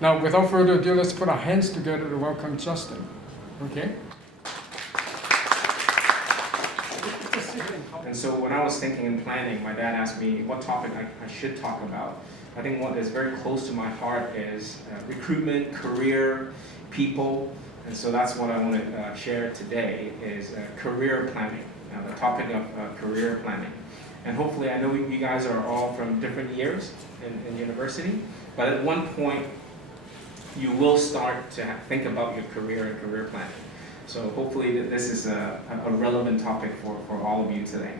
Now, without further ado, let's put our hands together to welcome Justin. Okay? And so when I was thinking and planning, my dad asked me what topic I should talk about. I think what is very close to my heart is recruitment, career, people, and so that's what I want to share today is career planning, the topic of career planning. And hopefully, I know you guys are all from different years in university, but at one point, you will start to think about your career and career planning. So hopefully this is a relevant topic for all of you today.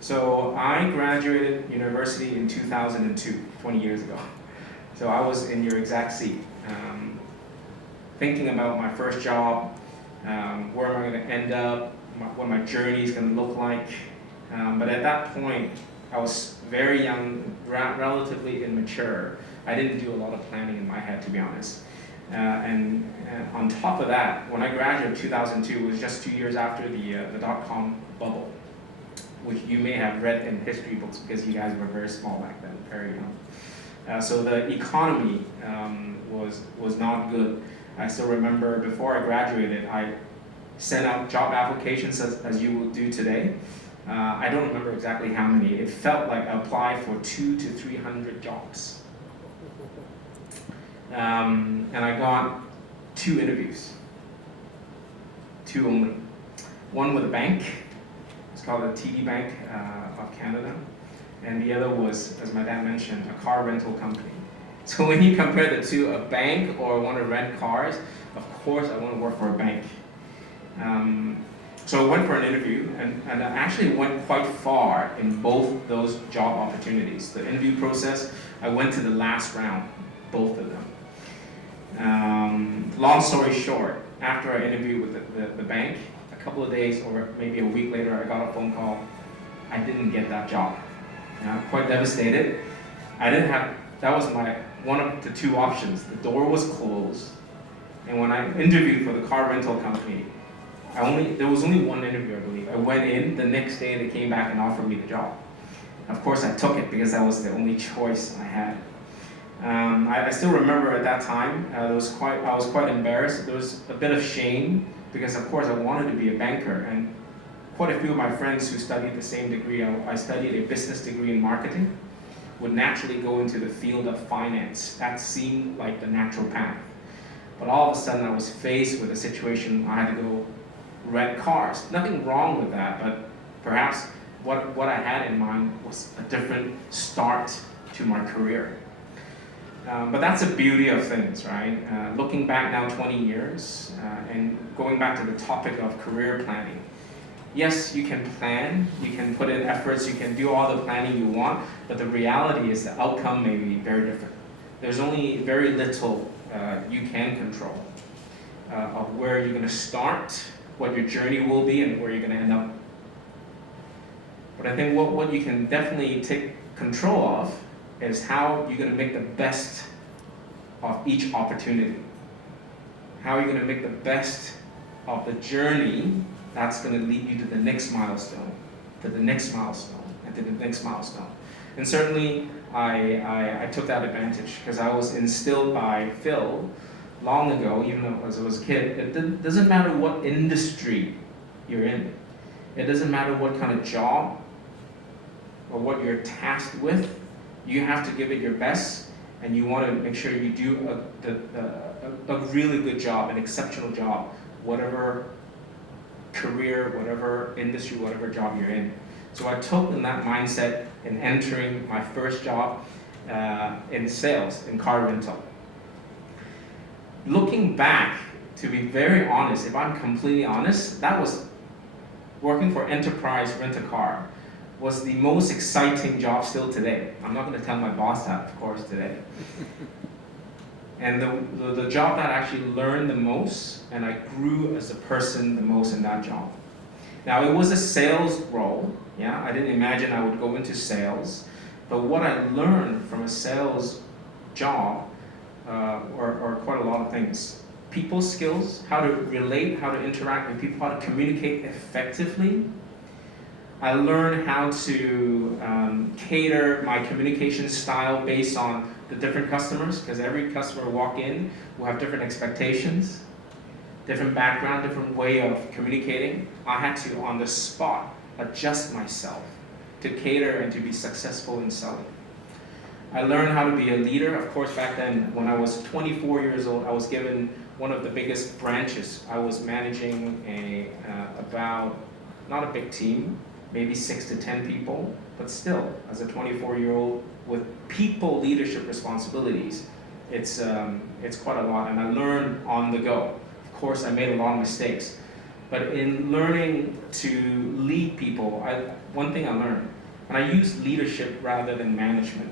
So I graduated university in 2002, 20 years ago. So I was in your exact seat, thinking about my first job, where am I going to end up, what my journey is going to look like. But at that point, I was very young, relatively immature. I didn't do a lot of planning in my head, to be honest. And on top of that, when I graduated in 2002, it was just 2 years after the dot-com bubble, which you may have read in history books because you guys were very small back then, very young. So the economy was not good. I still remember before I graduated, I sent out job applications as you will do today. I don't remember exactly how many. It felt like I applied for 200 to 300 jobs. And I got 2 interviews. 2 only. One with a bank. It's called the TD Bank of Canada. And the other was, as my dad mentioned, a car rental company. So when you compare the two, a bank or want to rent cars, of course I want to work for a bank. So I went for an interview, and I actually went quite far in both those job opportunities. The interview process, I went to the last round, both of them. Long story short, after I interviewed with the bank, a couple of days or maybe a week later, I got a phone call. I didn't get that job. Quite devastated. I didn't have, that was my one of the 2 options. The door was closed, and when I interviewed for the car rental company, there was only one interview, I believe. I went in, the next day they came back and offered me the job. Of course I took it because that was the only choice I had. I still remember at that time, I was quite embarrassed. There was a bit of shame because of course I wanted to be a banker, and quite a few of my friends who studied the same degree, I studied a business degree in marketing, would naturally go into the field of finance. That seemed like the natural path. But all of a sudden I was faced with a situation I had to go rent cars. Nothing wrong with that, but perhaps what I had in mind was a different start to my career. But that's the beauty of things, right? Looking back now 20 years and going back to the topic of career planning. Yes, you can plan, you can put in efforts, you can do all the planning you want, but the reality is the outcome may be very different. There's only very little you can control of where you're going to start, what your journey will be, and where you're going to end up. But I think what you can definitely take control of is how you're going to make the best of each opportunity. How you're going to make the best of the journey that's going to lead you to the next milestone, to the next milestone, and to the next milestone. And certainly, I took that advantage because I was instilled by Phil long ago, even though as I was a kid, it doesn't matter what industry you're in. It doesn't matter what kind of job or what you're tasked with. You have to give it your best, and you want to make sure you do a really good job, an exceptional job, whatever career, whatever industry, whatever job you're in. So I took in that mindset in entering my first job in sales, in car rental. Looking back, to be very honest, if I'm completely honest, that was working for Enterprise Rent-A-Car was the most exciting job still today. I'm not going to tell my boss that, of course, today. And the job that I actually learned the most, and I grew as a person the most in that job. Now, it was a sales role. Yeah, I didn't imagine I would go into sales. But what I learned from a sales job are quite a lot of things. People skills, how to relate, how to interact with people, how to communicate effectively. I learned how to cater my communication style based on the different customers, because every customer walk in will have different expectations, different background, different way of communicating. I had to, on the spot, adjust myself to cater and to be successful in selling. I learned how to be a leader. Of course, back then, when I was 24 years old, I was given one of the biggest branches. I was managing about, not a big team, maybe 6 to 10 people, but still, as a 24-year-old with people leadership responsibilities, it's quite a lot, and I learned on the go. Of course, I made a lot of mistakes, but in learning to lead people, one thing I learned, and I use leadership rather than management.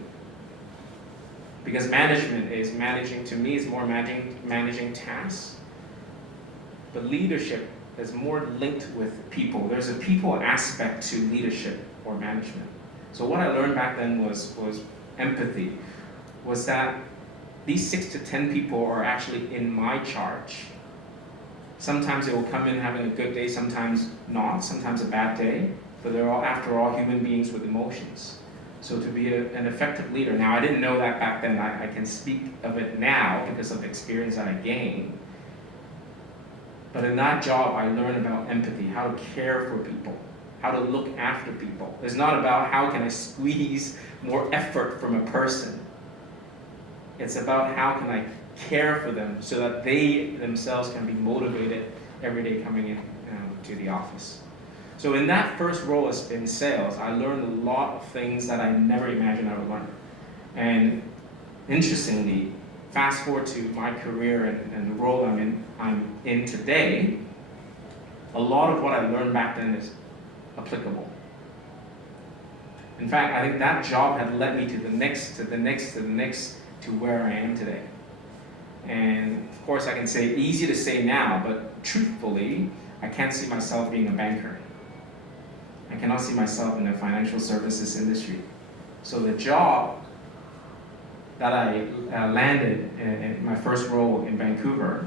Because management is managing, to me, is more managing tasks. But leadership is more linked with people. There's a people aspect to leadership or management. So what I learned back then was empathy, was that these 6 to 10 people are actually in my charge. Sometimes they will come in having a good day, sometimes not, sometimes a bad day, but they're all, after all, human beings with emotions. So to be an effective leader, now I didn't know that back then, I can speak of it now because of the experience that I gained. But in that job, I learned about empathy, how to care for people, how to look after people. It's not about how can I squeeze more effort from a person. It's about how can I care for them so that they themselves can be motivated every day coming in to the office. So in that first role in sales, I learned a lot of things that I never imagined I would learn. And interestingly, fast forward to my career and the role I'm in today, a lot of what I learned back then is applicable. In fact, I think that job had led me to the next, to where I am today. And of course I can say, easy to say now, but truthfully, I can't see myself being a banker. I cannot see myself in the financial services industry. So the job that I landed in my first role in Vancouver,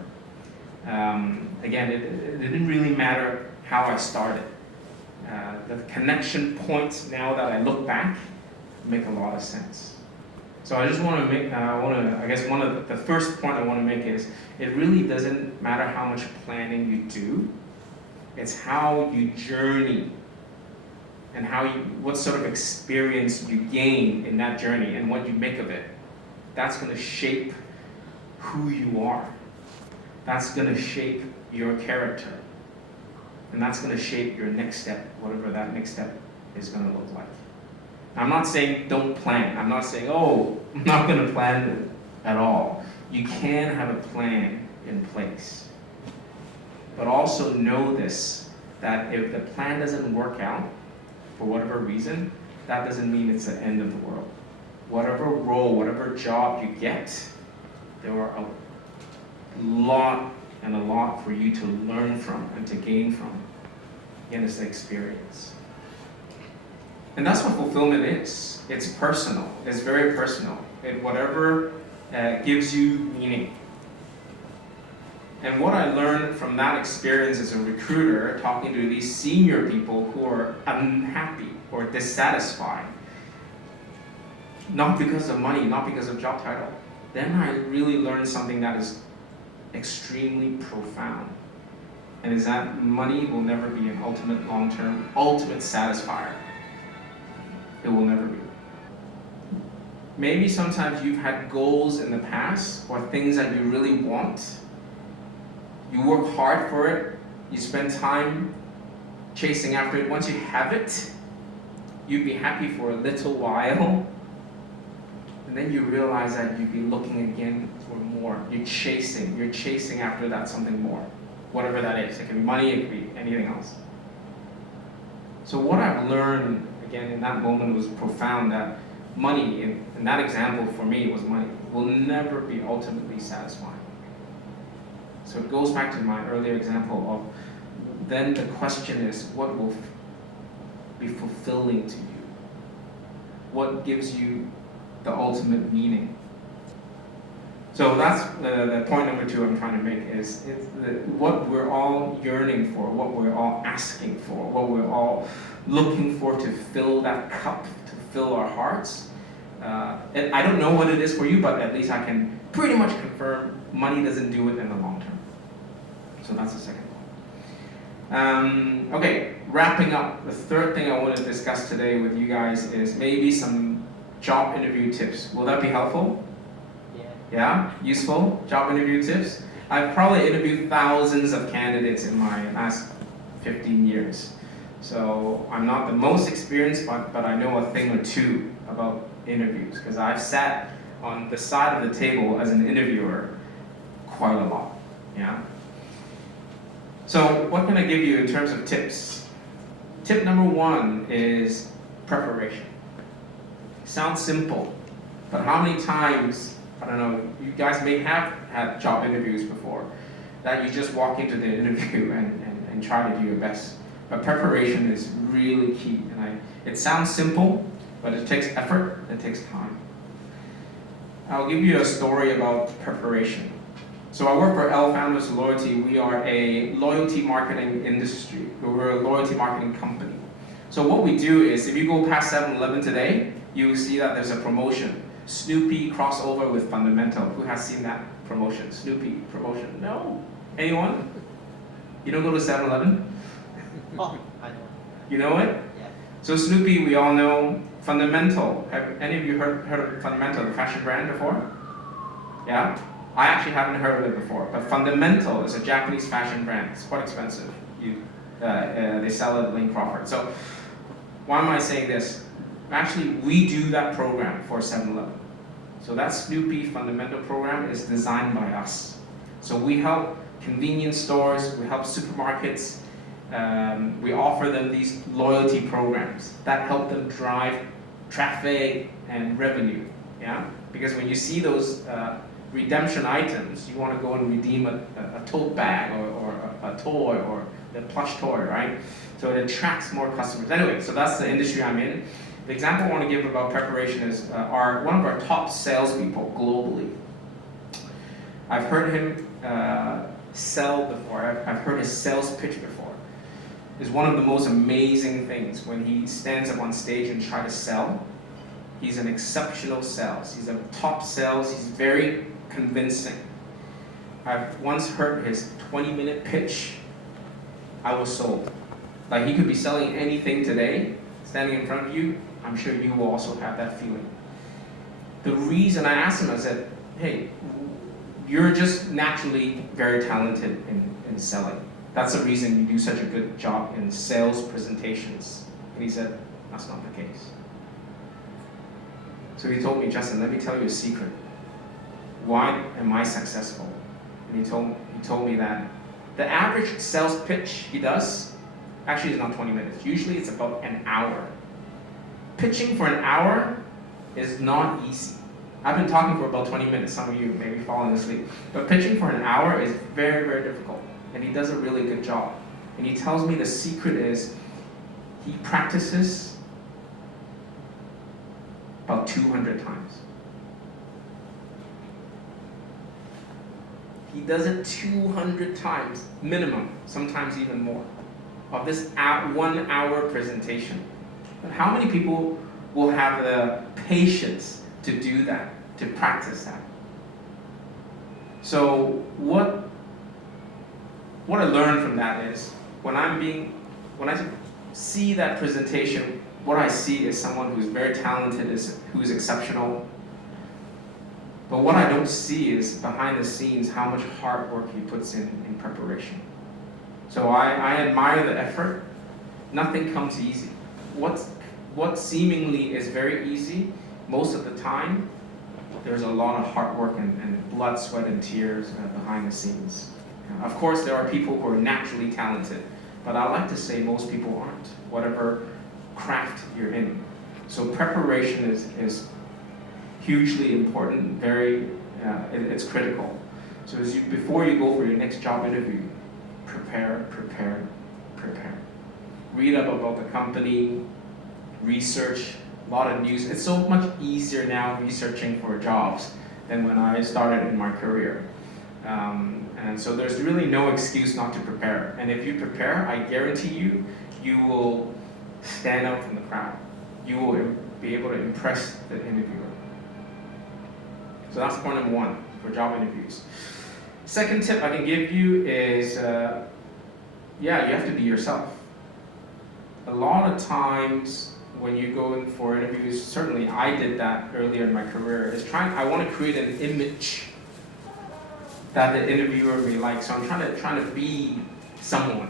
again, it didn't really matter how I started. The connection points now that I look back make a lot of sense. So I just want to make, I guess one of the first point I want to make is, it really doesn't matter how much planning you do, it's how you journey and what sort of experience you gain in that journey and what you make of it. That's going to shape who you are. That's going to shape your character. And that's going to shape your next step, whatever that next step is going to look like. I'm not saying don't plan. I'm not saying, oh, I'm not going to plan at all. You can have a plan in place. But also know this, that if the plan doesn't work out, for whatever reason, that doesn't mean it's the end of the world. Whatever role, whatever job you get, there are a lot for you to learn from and to gain from. Again, it's the experience. And that's what fulfillment is. It's personal. It's very personal. Whatever gives you meaning. And what I learned from that experience as a recruiter, talking to these senior people who are unhappy or dissatisfied, not because of money, not because of job title, then I really learned something that is extremely profound. And is that money will never be an ultimate long-term, ultimate satisfier. It will never be. Maybe sometimes you've had goals in the past or things that you really want. You work hard for it. You spend time chasing after it. Once you have it, you'd be happy for a little while. And then you realize that you'd be looking again for more. You're chasing after that something more. Whatever that is. It can be money, it could be anything else. So what I've learned, again, in that moment was profound, that money, in that example for me, it was money, will never be ultimately satisfying. So it goes back to my earlier example of, then the question is, what will be fulfilling to you? What gives you the ultimate meaning? So that's the point number 2 I'm trying to make is what we're all yearning for, what we're all asking for, what we're all looking for to fill that cup, to fill our hearts. I don't know what it is for you, but at least I can pretty much confirm money doesn't do it in the long term. So that's the second one. Okay, wrapping up, the third thing I want to discuss today with you guys is maybe some job interview tips. Will that be helpful? Yeah? Useful? Job interview tips? I've probably interviewed thousands of candidates in my last 15 years. So I'm not the most experienced, but I know a thing or two about interviews, because I've sat on the side of the table as an interviewer quite a lot. Yeah? So what can I give you in terms of tips? Tip number one is preparation. Sounds simple, but how many times, I don't know, you guys may have had job interviews before, that you just walk into the interview and try to do your best. But preparation is really key. And it sounds simple, but it takes effort, it takes time. I'll give you a story about preparation. So I work for L Founders Loyalty. We are a loyalty marketing industry. We're a loyalty marketing company. So what we do is, if you go past 7-Eleven today, you will see that there's a promotion. Snoopy crossover with Fundamental. Who has seen that promotion? Snoopy promotion? No? Anyone? You don't go to 7-Eleven? Oh, I know. You know it? Yeah. So Snoopy, we all know. Fundamental. Have any of you heard of Fundamental, the fashion brand, before? Yeah? I actually haven't heard of it before, but Fundamental is a Japanese fashion brand. It's quite expensive. They sell it at Leung Crawford. So why am I saying this? Actually, we do that program for 7-Eleven. So that Snoopy Fundamental program is designed by us. So we help convenience stores, we help supermarkets, we offer them these loyalty programs that help them drive traffic and revenue. Yeah? Because when you see those redemption items, you want to go and redeem a tote bag or a toy or the plush toy, right? So it attracts more customers. Anyway, so that's the industry I'm in. The example I want to give about preparation is one of our top salespeople globally. I've heard him sell before. I've heard his sales pitch before. It's one of the most amazing things when he stands up on stage and tries to sell. He's an exceptional sales. He's a top sales. He's very convincing. I've once heard his 20-minute pitch. I was sold. Like, he could be selling anything today, standing in front of you. I'm sure you will also have that feeling. The reason I asked him, I said, hey, you're just naturally very talented in selling. That's the reason you do such a good job in sales presentations. And he said, that's not the case. So he told me, Justin, let me tell you a secret. Why am I successful? And he told me that the average sales pitch he does actually is not 20 minutes. Usually it's about an hour. Pitching for an hour is not easy. I've been talking for about 20 minutes. Some of you may be falling asleep. But pitching for an hour is very, very difficult. And he does a really good job. And he tells me the secret is he practices about 200 times. He does it 200 times, minimum, sometimes even more, of this 1 hour presentation. But how many people will have the patience to do that, to practice that? So what I learned from that is, when I see that presentation, what I see is someone who's very talented, who's exceptional. But what I don't see is behind the scenes how much hard work he puts in preparation. So I admire the effort. Nothing comes easy. What seemingly is very easy, most of the time, there's a lot of hard work and blood, sweat, and tears behind the scenes. Of course, there are people who are naturally talented, but I like to say most people aren't, whatever craft you're in. So preparation is hugely important, it's critical. So before you go for your next job interview, prepare. Read up about the company, research, a lot of news. It's so much easier now researching for jobs than when I started in my career. And so there's really no excuse not to prepare. And if you prepare, I guarantee you, you will stand out from the crowd. You will be able to impress the interviewer. So that's point number one for job interviews. Second tip I can give you is, you have to be yourself. A lot of times when you go in for interviews, certainly I did that earlier in my career, I want to create an image that the interviewer may like. So I'm trying to be someone.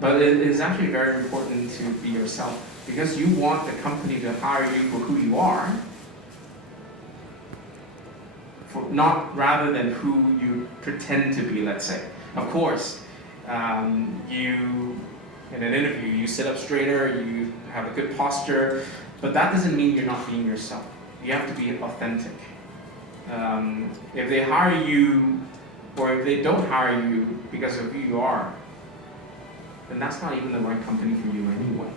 But it is actually very important to be yourself, because you want the company to hire you for who you are, not rather than who you pretend to be, let's say. Of course, in an interview, you sit up straighter, you have a good posture, but that doesn't mean you're not being yourself. You have to be authentic. If they hire you, or if they don't hire you because of who you are, then that's not even the right company for you anyway.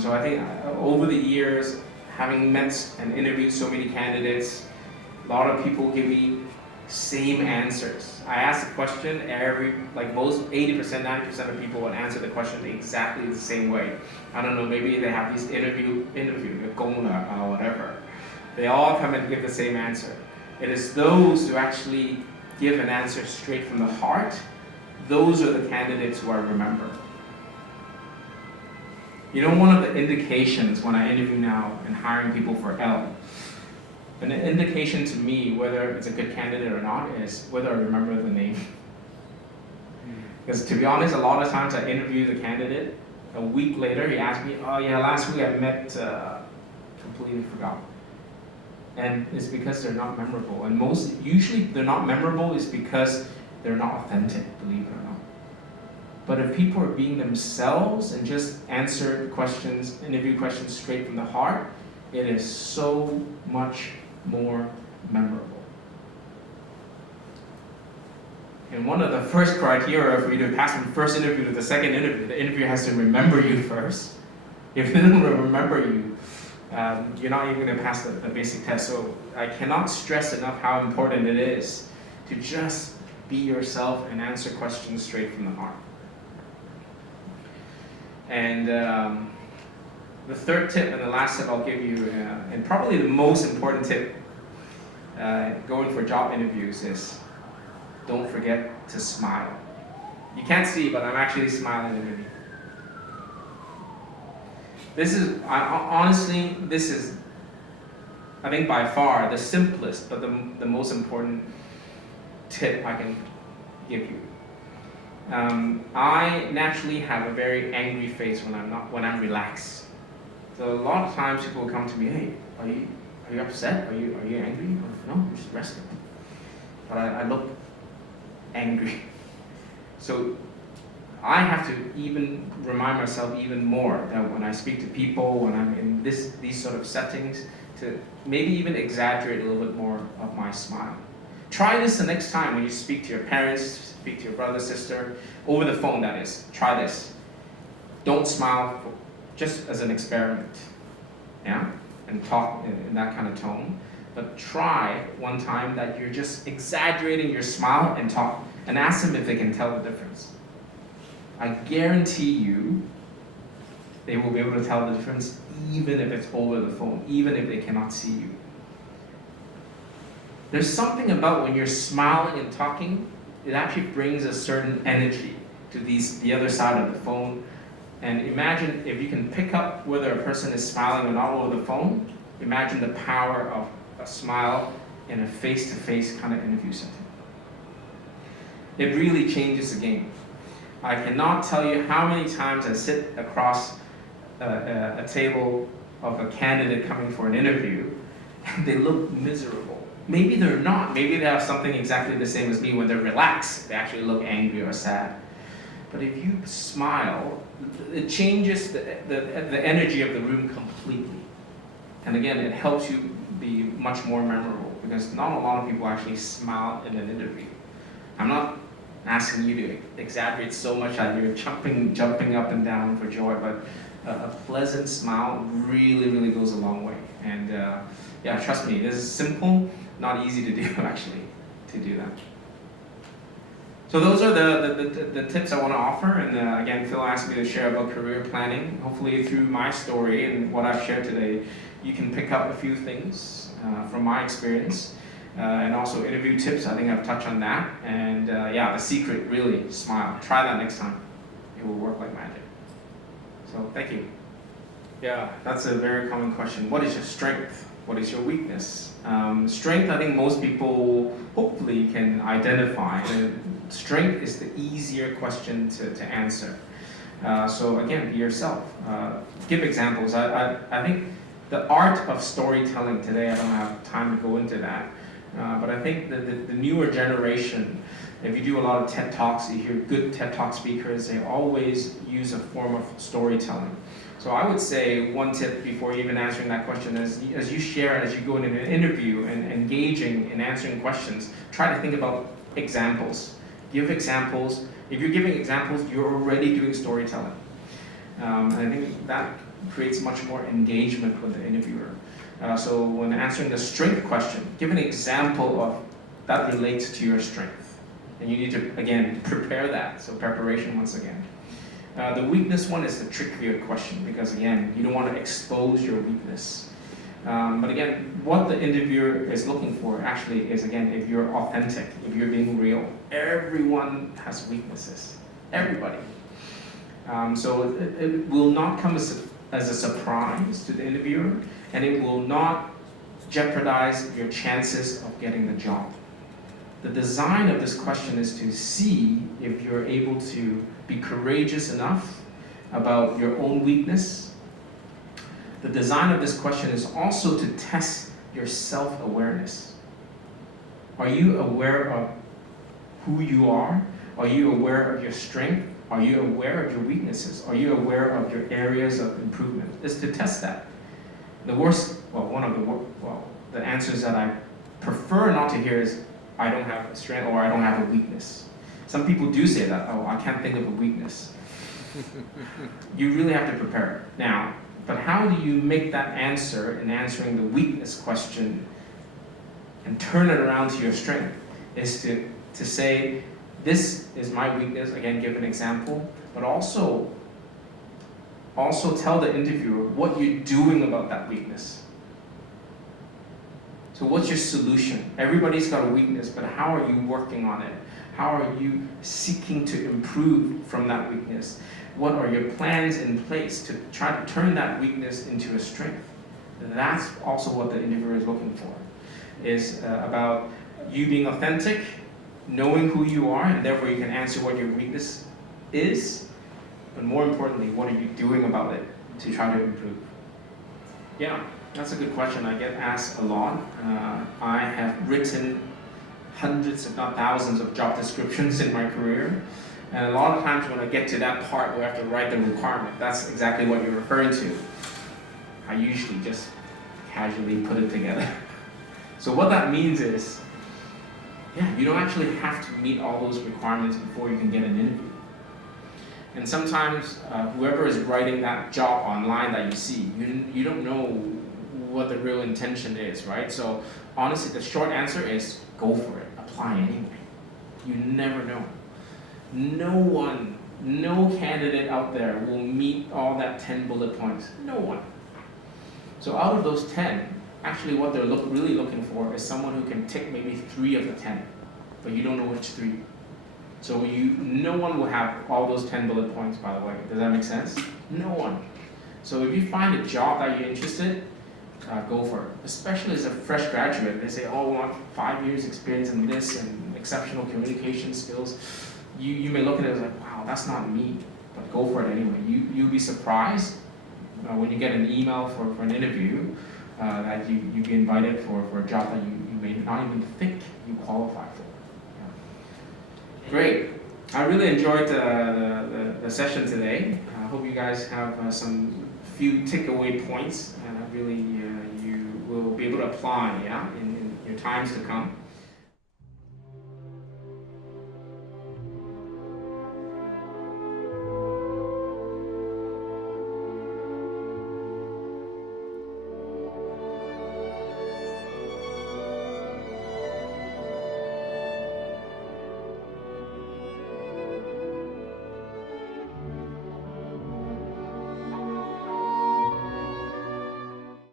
So I think over the years, having met and interviewed so many candidates, a lot of people give me same answers. I ask a question, most 80%, 90% of people would answer the question exactly the same way. I don't know, maybe they have these interview, or whatever. They all come and give the same answer. It is those who actually give an answer straight from the heart, those are the candidates who I remember. You know, one of the indications when I interview now and hiring people for L, an indication to me whether it's a good candidate or not is whether I remember the name. Because to be honest, a lot of times I interview the candidate, a week later he asks me, oh yeah, last week I met, completely forgot. And it's because they're not memorable. And usually they're not memorable is because they're not authentic, believe it or not. But if people are being themselves and just answer questions, interview questions straight from the heart, it is so much more memorable. And one of the first criteria for you to pass from first interview to the second interview, the interviewer has to remember you first. If they don't remember you, you're not even going to pass the basic test. So I cannot stress enough how important it is to just be yourself and answer questions straight from the heart. And the third tip and the last tip I'll give you, and probably the most important tip going for job interviews is don't forget to smile. You can't see, but I'm actually smiling underneath. Honestly, this is, I think by far the simplest, but the most important tip I can give you. I naturally have a very angry face when I'm relaxed. So a lot of times people will come to me, hey, are you upset? Are you angry? No, I'm just resting. But I look angry. So I have to even remind myself even more that when I speak to people, when I'm in these sort of settings, to maybe even exaggerate a little bit more of my smile. Try this the next time when you speak to your parents, speak to your brother, sister, over the phone that is. Try this. Don't smile, just as an experiment, yeah? And talk in that kind of tone. But try one time that you're just exaggerating your smile and talk, and ask them if they can tell the difference. I guarantee you they will be able to tell the difference even if it's over the phone, even if they cannot see you. There's something about when you're smiling and talking, it actually brings a certain energy to the other side of the phone. And imagine if you can pick up whether a person is smiling or not over the phone, imagine the power of a smile in a face-to-face kind of interview setting. It really changes the game. I cannot tell you how many times I sit across a table of a candidate coming for an interview, and they look miserable. Maybe they're not. Maybe they have something exactly the same as me. When they're relaxed, they actually look angry or sad. But if you smile, it changes the energy of the room completely. And again, it helps you be much more memorable, because not a lot of people actually smile in an interview. I'm not asking you to exaggerate so much that you're jumping up and down for joy, but a pleasant smile really, really goes a long way. And yeah, trust me, this is simple, not easy to do actually, to do that. So those are the tips I want to offer. And again, Phil asked me to share about career planning. Hopefully through my story and what I've shared today, you can pick up a few things from my experience. And also interview tips, I think I've touched on that. And yeah, the secret, really, smile. Try that next time. It will work like magic. So thank you. Yeah, that's a very common question. What is your strength? What is your weakness? Strength, I think most people hopefully can identify. Strength is the easier question to answer. So again, be yourself. Give examples. I think the art of storytelling today, I don't have time to go into that, but I think the newer generation, if you do a lot of TED Talks, you hear good TED Talk speakers, they always use a form of storytelling. So I would say one tip before even answering that question is, as you share, as you go into an interview and engaging in answering questions, try to think about examples. Give examples. If you're giving examples, you're already doing storytelling. And I think that creates much more engagement with the interviewer. So when answering the strength question, give an example of that relates to your strength. And you need to, again, prepare that. So preparation once again. The weakness one is the trickier question because, again, you don't want to expose your weakness. But again, what the interviewer is looking for actually is, again, if you're authentic, if you're being real. Everyone has weaknesses. Everybody. So it will not come as a surprise to the interviewer, and it will not jeopardize your chances of getting the job. The design of this question is to see if you're able to be courageous enough about your own weakness. The design of this question is also to test your self-awareness. Are you aware of who you are? Are you aware of your strength? Are you aware of your weaknesses? Are you aware of your areas of improvement? It's to test that. The worst, the answers that I prefer not to hear is, I don't have a strength or I don't have a weakness. Some people do say that, oh, I can't think of a weakness. You really have to prepare. Now, but how do you make that answer in answering the weakness question and turn it around to your strength? Is to say, this is my weakness, again, give an example, but also tell the interviewer what you're doing about that weakness. So what's your solution? Everybody's got a weakness, but how are you working on it? How are you seeking to improve from that weakness? What are your plans in place to try to turn that weakness into a strength? That's also what the interviewer is looking for. Is about you being authentic, knowing who you are, and therefore you can answer what your weakness is, but more importantly, what are you doing about it to try to improve? Yeah. That's a good question. I get asked a lot. I have written hundreds, if not thousands, of job descriptions in my career. And a lot of times when I get to that part where I have to write the requirement, that's exactly what you're referring to. I usually just casually put it together. So what that means is, yeah, you don't actually have to meet all those requirements before you can get an interview. And sometimes whoever is writing that job online that you see, you don't know what the real intention is, right? So honestly, the short answer is go for it. Apply anyway. You never know. No candidate out there will meet all that 10 bullet points. No one. So out of those 10, actually what they're really looking for is someone who can tick maybe 3 of the 10, but you don't know which 3. So no one will have all those 10 bullet points, by the way. Does that make sense? No one. So if you find a job that you're interested, go for it. Especially as a fresh graduate, they say, oh, I want 5 years experience in this and exceptional communication skills. You may look at it as like, wow, that's not me, but go for it anyway. You'll be surprised when you get an email for an interview that you be invited for a job that you may not even think you qualify for. Yeah. Great. I really enjoyed the session today. I hope you guys have some few takeaway points and really you will be able to apply in your times to come.